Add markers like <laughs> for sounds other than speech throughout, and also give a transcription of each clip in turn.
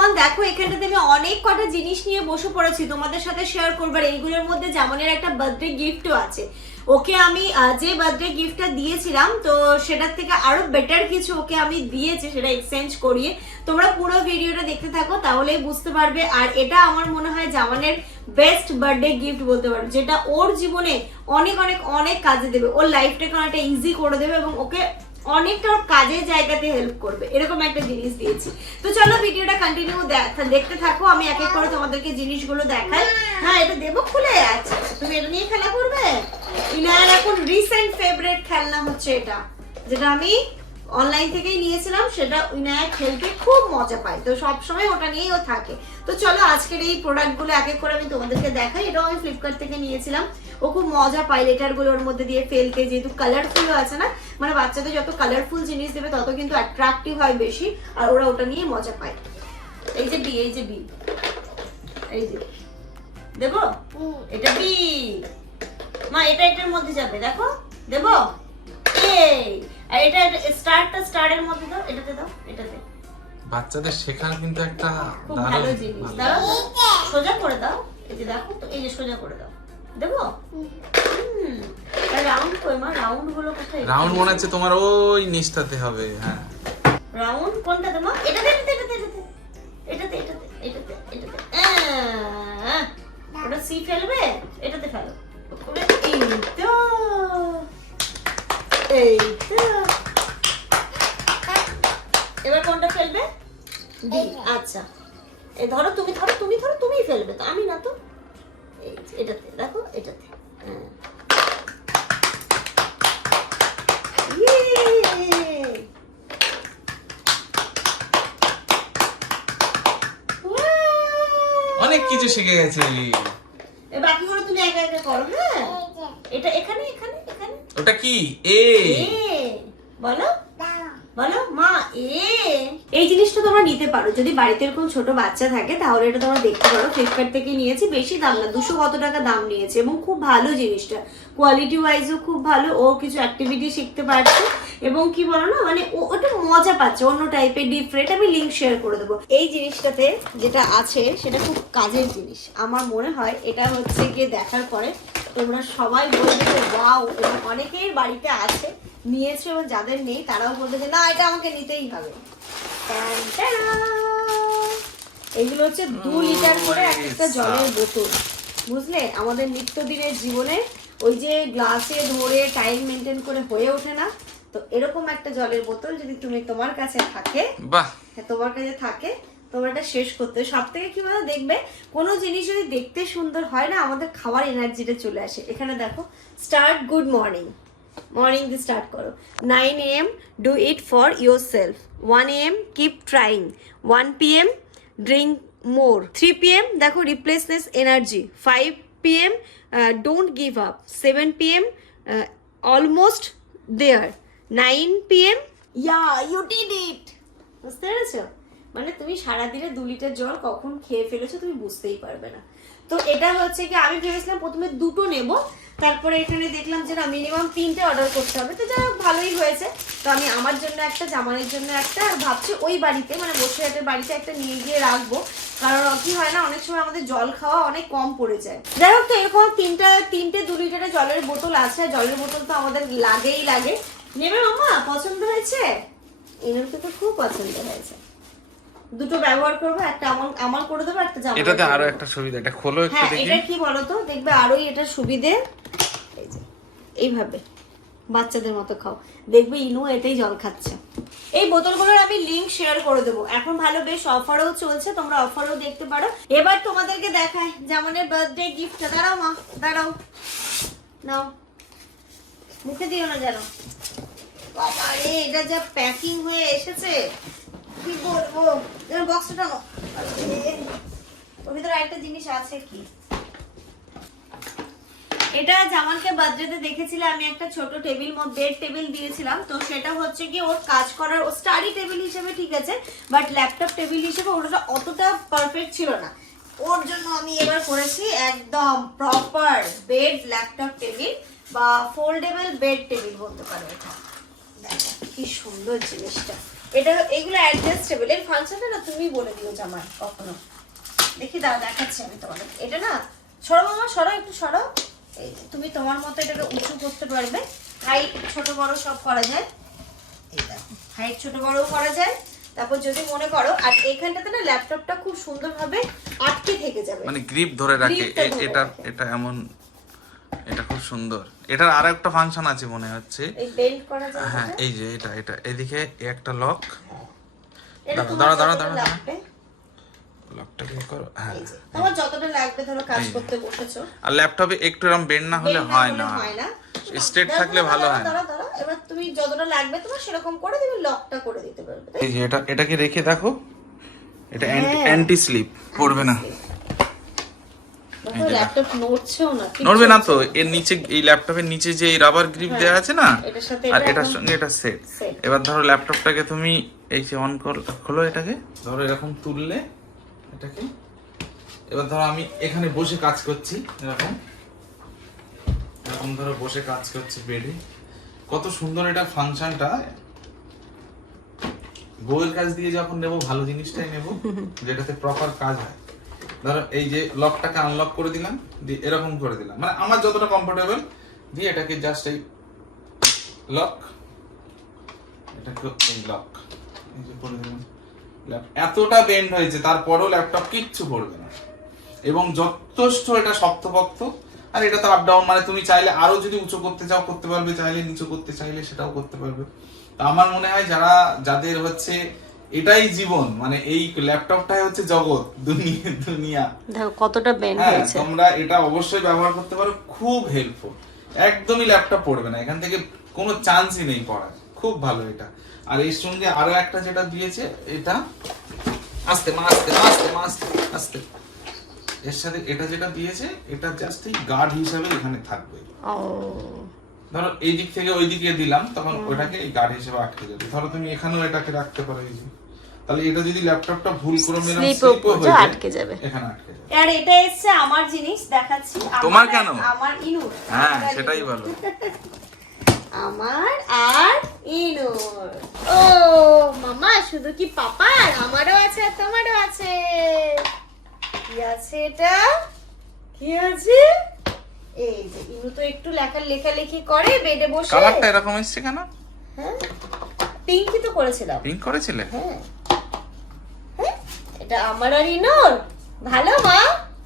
Everyone দেখো, এখানটাতে আমি অনেক কটা জিনিস নিয়ে বসে পড়েছি। তোমাদের সাথে শেয়ার করব আর এইগুলোর মধ্যে জামানের একটা বার্থডে গিফটও আছে। ওকে আমি যে বার্থডে গিফটটা দিয়েছিলাম, তো সেটার থেকে আরও বেটার কিছু ওকে আমি দিয়েছি, সেটা এক্সচেঞ্জ করিয়ে। তোমরা পুরো ভিডিওটা দেখতে থাকো, তাহলেই বুঝতে পারবে। আর এটা আমার মনে হয় জামানের বেস্ট বার্থডে গিফট বলতে পারো, যেটা ওর জীবনে অনেক অনেক অনেক কাজে দেবে। ওর লাইফটাকে অনেকটা ইজি করে দেবে এবং ওকে অনেকটা ওর কাজের জায়গাতে হেল্প করবে। এরকম একটা জিনিস দিয়েছি। তো চলো ভিডিওটা কন্টিনিউ দেখতে থাকো আমি এক এক করে তোমাদেরকে জিনিসগুলো দেখাই। হ্যাঁ এটা দেবো খুলে আচ্ছা, তুমি এটা নিয়ে খেলা করবে? ইনার এখন রিসেন্ট ফেভারেট খেলনা হচ্ছে এটা যেটা আমি অনলাইন থেকেই নিয়েছিলাম, সেটা উইনায় খেলতে খুব মজা পায়। তো সব সময় ওটা নিয়েই ও থাকে। তো চলো আজকের এই প্রোডাক্টগুলো এক এক করে আমি তোমাদেরকে দেখাই। এটাও আমি ফ্লিপকার্ট থেকে নিয়েছিলাম। ও খুব মজা পায় লেটারগুলো ওর মধ্যে দিয়ে ফেলতে, যেহেতু কালারফুল আছে না মানে বাচ্চাদের যত কালারফুল জিনিস দেবে, তত কিন্তু অ্যাট্রাকটিভ হয় বেশি, আর ওরা ওটা নিয়ে মজা পায়। এই যে বি এই যে বি এই যে। দেবো? এটা বি মা, এটা এটার মধ্যে যাবে, দেখো। দেবো? এই আর এটা স্টারটা স্টারের মধ্যে দাও এটাতে দাও এটাতে। বাচ্চাদের শেখার কিন্তু একটা ভালো জিনিস দাও সোজা করে দাও এই যে দেখো তো এই যে সোজা করে দাও। দেবো? রাউন্ড কই মা? রাউন্ডগুলো কোথায়? রাউন্ড মনে হচ্ছে তোমার ওই নিচটাতে হবে হ্যাঁ। রাউন্ড কোনটা দেবো এটাতে এটাতে এটাতে এটাতে। এটাতে এটাতে এটাতে এটাতে। ওটা সি ফেলবে? ডি আচ্ছা। এই ধরো তুমি ধরো তুমি ধরো তুমিই ফেলবে তো আমি না তো? এই এটাতে দেখো এটাতে। হ্যাঁ। ইয়ে! অনেক কিছু শিখে গেছে এ বাকিগুলো তুমি একা একা করো হ্যাঁ? এটা এখানে এখানে এখানে। ওটা কি? এ। এ বলো। বলো, মা, এ। এই জিনিসটা তোমরা নিতে পারো। যদি বাড়িতে এরকম ছোট বাচ্চা থাকে, তাহলে এটা তোমরা দেখতে পারো। ফ্লিপকার্ট থেকে নিয়েছি, বেশি দাম না, দুশো কত টাকা দাম নিয়েছে এবং খুব ভালো জিনিসটা। কোয়ালিটি ওয়াইজও খুব ভালো, ও কিছু অ্যাক্টিভিটি শিখতে পারছে। এবং কি বলো না মানে ও, ওটা মজা পাচ্ছে, অন্য টাইপের ডিফারেন্ট আমি লিঙ্ক শেয়ার করে দেবো। এই জিনিসটাতে যেটা আছে, সেটা খুব কাজের জিনিস। আমার মনে হয় এটা হচ্ছে গিয়ে দেখার পরে তোমরা সবাই বলবে ওয়াও এবং অনেকের বাড়িতে আছে। নিয়েছে এবং যাদের নেই তারাও বলবে যে না এটা আমাকে নিতেই হবে। এগুলো হচ্ছে দু লিটার করে এক একটা জলের বোতল। বুঝলে? আমাদের নিত্যদিনের জীবনে ওই যে গ্লাসে ধরে টাইম মেনটেন করে হয়ে ওঠে না তো এরকম একটা জলের বোতল যদি তুমি তোমার কাছে থাকে বাহ! হ্যাঁ তোমার কাছে থাকে তোমার এটা শেষ করতে সব থেকে কি বলো দেখবে কোনো জিনিস যদি দেখতে সুন্দর হয় না আমাদের খাওয়ার এনার্জিটা চলে আসে। এখানে দেখো স্টার্ট গুড মর্নিং মর্নিং দিয়ে স্টার্ট করো nine AM do it for yourself one AM keep trying one P M drink more three P M দেখো replace this energy five P M don't give up seven P M almost there nine P M yeah you did it বুঝতে পেরেছ? মানে তুমি সারাদিনে দু litre জল কখন খেয়ে ফেলেছো তুমি বুঝতেই পারবে না। তো এটা হচ্ছে কি, আমি ভেবেছিলাম প্রথমে দুটো নেব, তারপরে এখানে দেখলাম যে না মিনিমাম তিনটে অর্ডার করতে হবে। তো যাই ভালোই হয়েছে। তো আমি আমার জন্য একটা জামানের জন্য একটা, আর ভাবছি ওই বাড়িতে মানে বসিরহাটের বাড়িতে একটা নিয়ে গিয়ে রাখব। কারণ কি হয় না, অনেক সময় আমাদের জল খাওয়া অনেক কম পড়ে যায়। যাই হোক, তো এরকম তিনটা, তিনটে দু লিটারের জলের বোতল আছে। জলের বোতল তো আমাদের লাগেই লাগে। নেবে মামা পছন্দ হয়েছে? এনারকে তো খুব পছন্দ হয়েছে। দুটো ব্যবহার করব একটা আমার আমার করে দেবো একটা জামা এটাতে আরও একটা সুবিধা এটা খোলো একটু হ্যাঁ দেখি। এটা কি বলতো? দেখবে আরোই এটা সুবিধে। এই যে এইভাবে বাচ্চাদের মতো খাও। দেখবে ইনু এতেই জল খাচ্ছে। এই বোতলগুলোর আমি লিংক শেয়ার করে দেবো। এখন ভালো বেশ অফারও চলছে তোমরা অফারও দেখতে পারো। এবার তোমাদেরকে দেখায় যেমনের বার্থডে গিফটটা দাঁড়াও মা দাঁড়াও। নাও। মুখে দিও না যেন। বাবা এটা যা প্যাকিং হয়ে এসেছে। কি বলব? বক্সটা ওর ভিতরে আরেকটা জিনিস আছে কি? এটা জামানকে বার্থডেতে দেখেছিলে, আমি একটা ছোট টেবিল বেড টেবিল দিয়েছিলাম। তো সেটা হচ্ছে কি, ওর কাজ করার ও স্টাডি টেবিল হিসেবে ঠিক আছে বাট ল্যাপটপ টেবিল হিসেবে ওটা অতটা পারফেক্ট ছিল না। ওর জন্য আমি এবার করেছি একদম প্রপার বেড ল্যাপটপ টেবিল বা ফোল্ডেবল বেড টেবিল বলতে পারো এটা। কি সুন্দর জিনিসটা। এটা এইগুলো অ্যাডজাস্টেবল এর ফাংশনটা না তুমি বলে দিও জামাই কখনো। দেখি দাও দেখাচ্ছি আমি তোমাদের। এটা না সরো মামা সরো একটু সরো। তুমি তোমার মতো এটাকে উঁচু করতে পারবে। হাইট ছোট বড় সব করা যায়। হাইট ছোট বড়ও করা যায়। তারপর যদি মনে করো আর এখানটাতে না ল্যাপটপটা খুব সুন্দরভাবে আটকে থেকে যাবে। মানে গ্রিপ ধরে রাখে। এটা এটা এমন এটা খুব সুন্দর। এটার আর একটা ফাংশন আছে মনে হচ্ছে। হ্যাঁ এই যে এটা এটা। এদিকে একটা লক দাঁড়াও, লাগবে, লকটা কি করো। হ্যাঁ। তোমার যতটা লাগবে ধরো কাজ করতে বসেছো। আর ল্যাপটপে একটু এরকম বেন্ড না হলে হয় না। স্ট্রেট থাকলে ভালো হয় না। দাঁড়াও, দাঁড়াও। এবার তুমি যতটা লাগবে তোমার সেরকম করে তুমি লকটা করে দিতে পারবে এই যে এটা এটাকে রেখে দেখো। এটা। অ্যান্টি স্লিপ পড়বে না। ল্যাপটপ নড়ছেও না কিচ্ছু নড়বে না তো এর নিচে এই ল্যাপটপের নিচে যে রাবার গ্রিপ দেওয়া আছে না আর এটা এটার সঙ্গে এটা সেট এবার ধরো ল্যাপটপটাকে তুমি এই যে অন খোলো এটাকে। ধরো এরকম তুললে এটাকে। এবার ধরো আমি এখানে বসে কাজ করছি এরকম। এরকম ধরো বসে কাজ করছি বেডে। কত সুন্দর এটা ফাংশনটা। বউয়ের কাজ দিয়ে যখন নেব ভালো জিনিসটাই নেব <laughs> যেটাতে প্রপার কাজ হয়। ধরো এই যে লকটাকে আনলক করে দিলাম, দিয়ে এরকম করে দিলাম। মানে আমার যতটা কমফোর্টেবল দিয়ে এটাকে জাস্ট এই লক এটাকে এই লক এই যে করে দিলাম। এতটা বেন্ড হয়েছে, তারপরেও ল্যাপটপ কিচ্ছু পড়বে না। এবং যথেষ্ট এটা শক্তপোক্ত, আর এটা তো আপ ডাউন মানে তুমি চাইলে আরও যদি উঁচু করতে চাও, করতে পারবে, চাইলে নিচু করতে চাইলে সেটাও করতে পারবে। তা আমার মনে হয় যারা, যাদের হচ্ছে এটাই জীবন মানে এই ল্যাপটপটাই হচ্ছে জগৎ দুনিয়া দুনিয়া। দেখো কতটা বেন্ড হ্যাঁ হয়েছে। তোমরা এটা অবশ্যই ব্যবহার করতে পারো খুব হেল্পফুল একদমই ল্যাপটপ পড়বে না এখান থেকে কোনো চান্সই নেই পড়ার। খুব ভালো এটা। আর এর সঙ্গে আরও একটা যেটা দিয়েছে এটা আস্তে মা আস্তে মা আস্তে মা আস্তে আস্তে। এর সাথে এটা যেটা দিয়েছে এটা জাস্ট এই গার্ড হিসাবে এখানে থাকবে। ধরো এই দিক থেকে ওই দিকে দিলাম তখন ওটাকে এই গার্ড হিসেবে আটকে যাবে। ধরো তুমি এখানেও এটাকে রাখতে পারো এই। তাহলে এটা যদি ল্যাপটপটা ভুল করে স্লিপও উপর হয়ে যায়, আটকে যাবে। এখানে আটকে যাবে। আর এটা এসছে আমার জিনিস দেখাচ্ছি তোমার কেন? আমার ইনুর। হ্যাঁ সেটাই। বলো। <laughs> আমার আর ইনুর। ও মামা শুধু কি পাপার? আমারও আছে আর তোমারও আছে। কি আছে এটা? কি আছে? এই যে ইনু তো একটু লেখা লেখালেখি করে বেডে বসে। কালারটা এরকম এসছে কেন? হ্যাঁ পিঙ্কই তো করেছিলাম পিঙ্ক করেছিলে? হ্যাঁ। এটা আমার আর ইনুর। ভালো মা?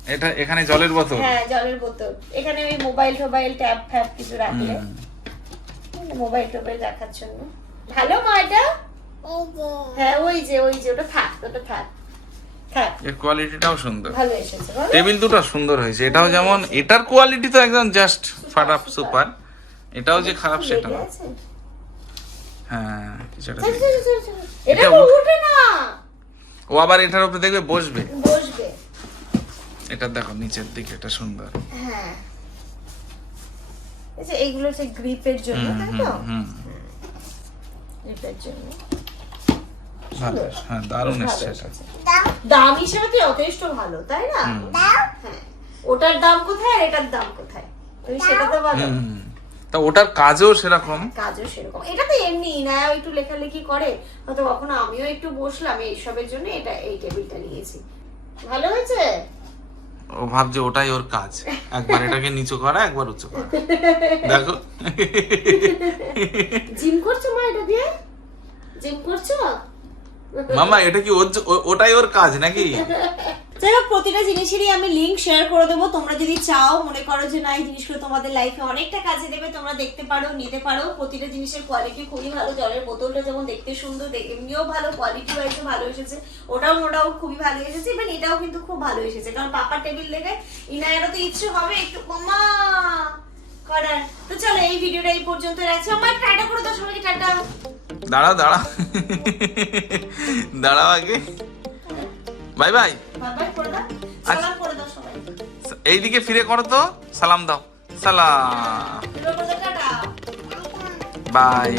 এটা এখানে জলের বোতল? হ্যাঁ জলের বোতল। এখানে ওই মোবাইল টোবাইল ট্যাব ফ্যাব কিছু রাখলে। মোবাইল টোবাইল রাখার জন্য। ভালো মা এটা? হ্যাঁ ওই যে ওই যে ওটা থাক ওটা থাক। এর কোয়ালিটিটাও সুন্দর। ভালো এসেছে টেবিল দুটো সুন্দর হয়েছে। এটাও যেমন এটার কোয়ালিটি তো একদম জাস্ট ফাটাপ সুপার এটাও যে খারাপ সেটা না। হ্যাঁ কিছুটা। এটা এটা তো উঠ- উঠে না। ও আবার এটার উপরে দেখবে বসবে? বসবে। এটা দেখো নিচের দিকে এটা সুন্দর। হ্যাঁ। এই যে এইগুলো হচ্ছে গ্রিপের জন্য তাই হুম তো? গ্রিপের জন্য। ভালো হ্যাঁ দারুণ এসছে এটা। দাম? হিসেবে তো যথেষ্ট ভালো তাই না? হ্যাঁ। ওটার দাম কোথায় আর এটার দাম কোথায়? তুমি সেটা তো বলো। তা ওটার কাজও সেরকম? কাজও সেরকম। এটা তো এমনি না একটু লেখালেখি করে হয়তো কখনো আমিও একটু বসলাম এইসবের জন্য এটা এই টেবিলটা নিয়েছি। ভালো হয়েছে? ও ভাবছে ওটাই ওর কাজ। একবার এটাকে নিচু করা একবার উঁচু করা। দেখো। জিম করছ মা এটা দিয়ে? জিম করছ? মামা এটা কি ওটাই ওর কাজ নাকি? যাই হোক, প্রতিটা জিনিসেরই আমি লিংক শেয়ার করে দেবো। তোমরা যদি চাও, মনে করো যে না, এই জিনিসগুলো তোমাদের লাইফে অনেকটা কাজে দেবে, তোমরা দেখতে পারো, নিতে পারো। প্রতিটা জিনিসের কোয়ালিটি খুবই ভালো। জলের বোতলটা যেমন দেখতে সুন্দর এমনিও ভালো কোয়ালিটি ওয়াইজও ভালো এসেছে। ওটাও মোটাও খুবই ভালো এসেছে ইভেন এটাও কিন্তু খুব ভালো এসেছে। কারণ পাপার টেবিল দেখে ইনায়েরও তো ইচ্ছে হবে একটু, মামা, করার। তো চলো, এই ভিডিওটা এই পর্যন্ত রাখছি। আমার টাটা করে দাও সবাইকে, টাটা। দাঁড়াও দাঁড়াও দাঁড়াও আগে। Bye bye. সবাই এইদিকে ফিরে করো তো সালাম দাও। সালাম। বাই।